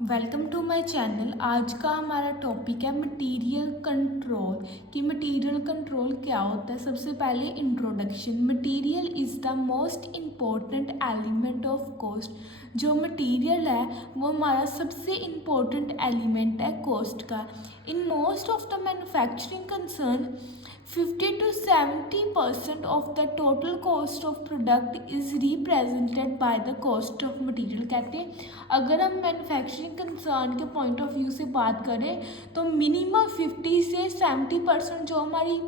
Welcome to my channel. आज का हमारा टॉपिक है मटेरियल कंट्रोल कि मटेरियल कंट्रोल क्या होता है। सबसे पहले introduction. Material is the most important element of cost. जो मटेरियल है वो हमारा सबसे इम्पोर्टेंट एलिमेंट है कॉस्ट का। In most of the manufacturing concern 50 to 70% of the total cost of product is represented by the cost of material। कहते हैं अगर हम मैन्युफैक्चरिंग कंसर्न के पॉइंट ऑफ व्यू से बात करें तो मिनिमम 50 से 70% जो हमारी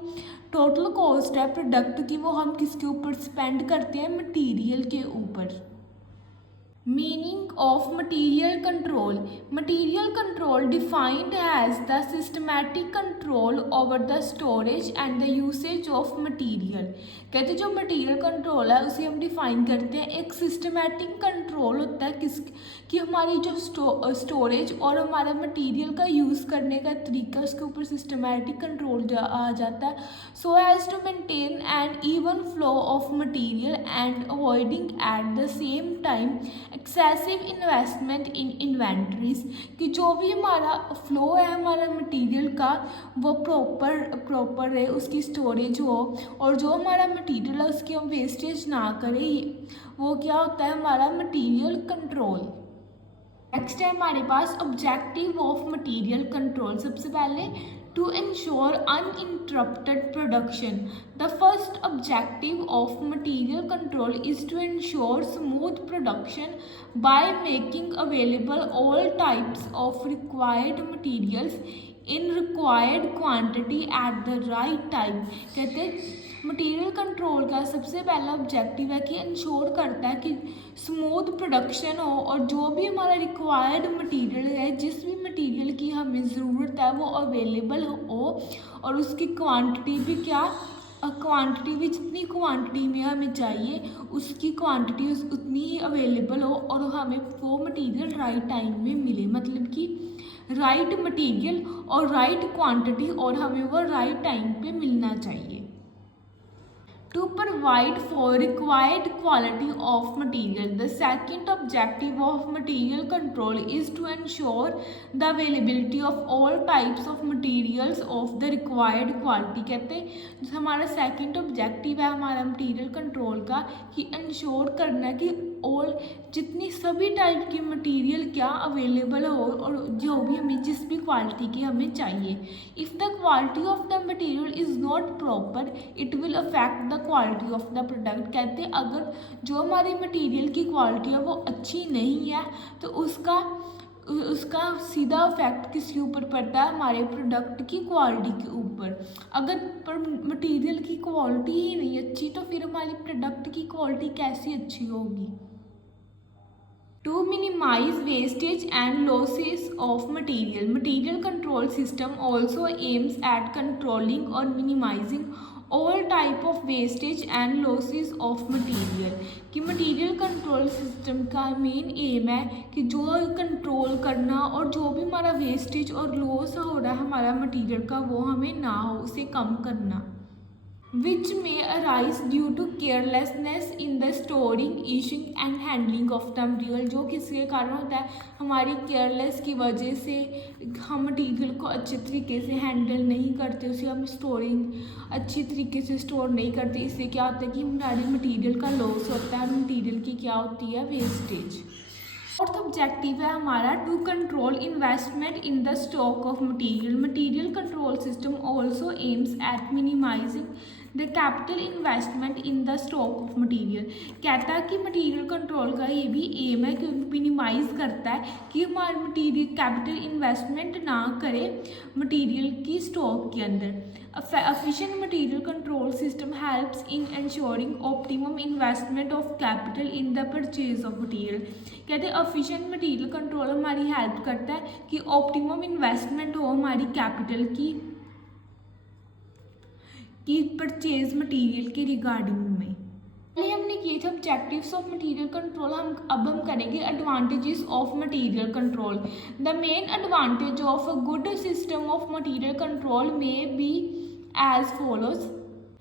टोटल कॉस्ट है प्रोडक्ट की वो हम किसके ऊपर स्पेंड करते हैं, मटीरियल के ऊपर। Meaning of material control. Material control defined as the systematic control over the storage and the usage of material। कहते जो मटीरियल कंट्रोल है उसे हम डिफाइन करते हैं एक सिस्टमैटिक कंट्रोल होता है कि हमारी जो स्टोरेज और हमारा मटीरियल का यूज़ करने का तरीका उसके ऊपर सिस्टमैटिक कंट्रोल आ जाता है। So as to maintain an even flow of material and avoiding at the same time excessive investment in inventories कि जो भी हमारा फ्लो है हमारा मटेरियल का वो प्रॉपर रहे, उसकी स्टोरेज हो और जो हमारा मटेरियल है उसकी हम वेस्टेज ना करें। वो क्या होता है हमारा मटेरियल कंट्रोल। नेक्स्ट है हमारे पास ऑब्जेक्टिव ऑफ मटेरियल कंट्रोल। सबसे पहले to ensure uninterrupted production. The first objective of material control is to ensure smooth production by making available all types of required materials in required quantity at the right time। कहते material control का सबसे पहला objective है कि ensure करता है कि smooth production हो और जो भी हमारा रिक्वायर्ड मटेरियल है, जिस भी मटेरियल की हमें ज़रूरत है वो अवेलेबल हो और उसकी क्वांटिटी भी क्वांटिटी भी जितनी क्वांटिटी में हमें चाहिए उसकी क्वांटिटी उतनी ही अवेलेबल हो और हमें वो मटेरियल राइट टाइम में मिले। मतलब कि राइट मटेरियल और राइट क्वांटिटी और हमें वो राइट टाइम पे मिलना चाहिए। To provide for required quality of material. The second objective of material control is to ensure the availability of all types of materials of the required quality। कहते हैं जो हमारा सेकंड ऑब्जेक्टिव है हमारा material control का कि ensure करना कि ऑल जितनी सभी टाइप की मटेरियल क्या अवेलेबल हो और जो भी हमें जिस भी क्वालिटी की हमें चाहिए। If the quality of the material is not proper it will affect the quality of the product. कहते हैं अगर जो हमारी मटेरियल की क्वालिटी है वो अच्छी नहीं है तो उसका सीधा इफेक्ट किसके ऊपर पड़ता है, हमारे प्रोडक्ट की क्वालिटी के ऊपर। अगर मटेरियल की क्वालिटी ही नहीं अच्छी तो फिर हमारी प्रोडक्ट की क्वालिटी कैसी अच्छी होगी। To minimize wastage and losses of material, material control system also aims at controlling or minimizing all type of wastage and losses of material। कि मटेरियल कंट्रोल सिस्टम का मेन एम है कि जो control करना और जो भी हमारा वेस्टेज और लॉस हो रहा है हमारा मटेरियल का वो हमें ना हो, उसे कम करना। which may arise due to carelessness in the storing, issuing and handling of the material। जो किसके कारण होता है, हमारी केयरलेस की वजह से हम मटीरियल को अच्छे तरीके से हैंडल नहीं करते, उसे हम स्टोरिंग अच्छी तरीके से स्टोर नहीं करते। इससे क्या होता है कि हमारे मटीरियल का लॉस होता है, मटीरियल की क्या होती है, वेस्टेज। फोर्थ ऑब्जेक्टिव है हमारा to control investment in the stock of material. Material control system also aims at minimizing the capital investment in the stock of material. कहता है कि मटीरियल कंट्रोल का ये भी एम है कि मिनिमाइज करता है कि हमारे मटीरियल कैपिटल इन्वेस्टमेंट ना करे मटीरियल की स्टॉक के अंदर। efficient material control system helps in ensuring optimum investment of capital in the purchase of material। कहते हैं efficient material control हमारी हेल्प करता है कि optimum investment हो हमारी कैपिटल की परचेज मटेरियल के रिगार्डिंग में। पहले हमने किए थे ऑब्जेक्टिव्स ऑफ मटेरियल कंट्रोल, अब हम करेंगे advantages of material control. The main advantage of a good system of material control may be as follows.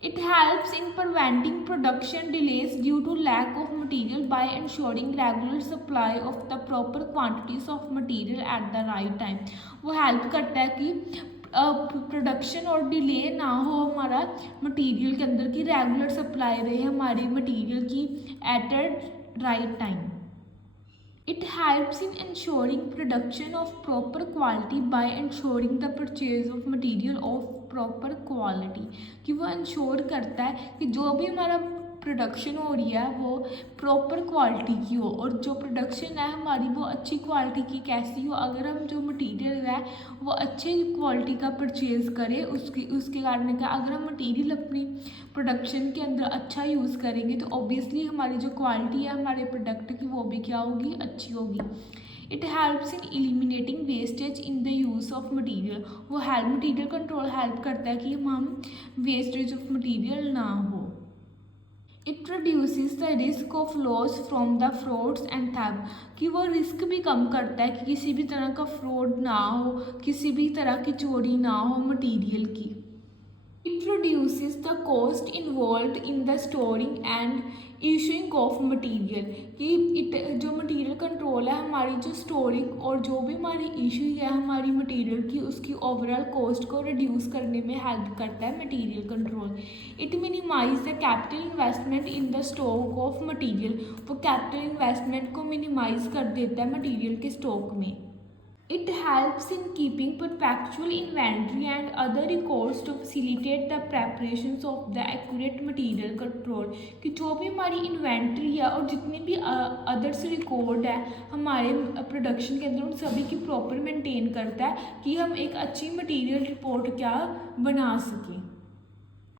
It helps in preventing production delays due to lack of material by ensuring regular supply of the proper quantities of material at the right time. वो help करता है कि production और delay ना हो हमारा material के अंदर, की रेगुलर सप्लाई रहे हमारी मटेरियल की at a right time. It helps in ensuring production of proper quality by ensuring the purchase of material of proper quality. कि वो इंश्योर करता है कि जो भी हमारा प्रोडक्शन हो रही है वो प्रॉपर क्वालिटी की हो, और जो प्रोडक्शन है हमारी वो अच्छी क्वालिटी की कैसी हो. अगर हम जो मटेरियल है वो अच्छे क्वालिटी का परचेज़ करें, उसके कारण क्या, अगर हम मटेरियल अपनी प्रोडक्शन के अंदर अच्छा यूज़ करेंगे तो ऑब्वियसली हमारी जो क्वालिटी है हमारे प्रोडक्ट की वो भी क्या होगी, अच्छी होगी. It helps in eliminating wastage in the use of material. वो मटीरियल कंट्रोल हेल्प करता है कि हम वेस्टेज ऑफ मटीरियल ना हो. It reduces the risk of loss from the frauds and theft. कि वो रिस्क भी कम करता है कि किसी भी तरह का फ्रॉड ना हो, किसी भी तरह की चोरी ना हो मटीरियल की. It reduces the cost involved in the storing and issuing of material. कि जो मटेरियल कंट्रोल है हमारी जो स्टोरिंग और जो भी हमारी इशू है हमारी मटेरियल की, उसकी ओवरऑल कॉस्ट को रिड्यूस करने में हेल्प करता है material control. It minimise the capital investment in the stock of material. वो कैपिटल इन्वेस्टमेंट को मिनिमाइज कर देता है मटेरियल के स्टॉक में. It helps in keeping perpetual inventory and other records to facilitate the preparations of the accurate material control. कि जो भी हमारी इन्वेंट्री है और जितने भी अदर्स रिकॉर्ड है हमारे प्रोडक्शन के अंदर, उन सभी की प्रॉपर मेंटेन करता है कि हम एक अच्छी मटेरियल रिपोर्ट क्या बना सकें.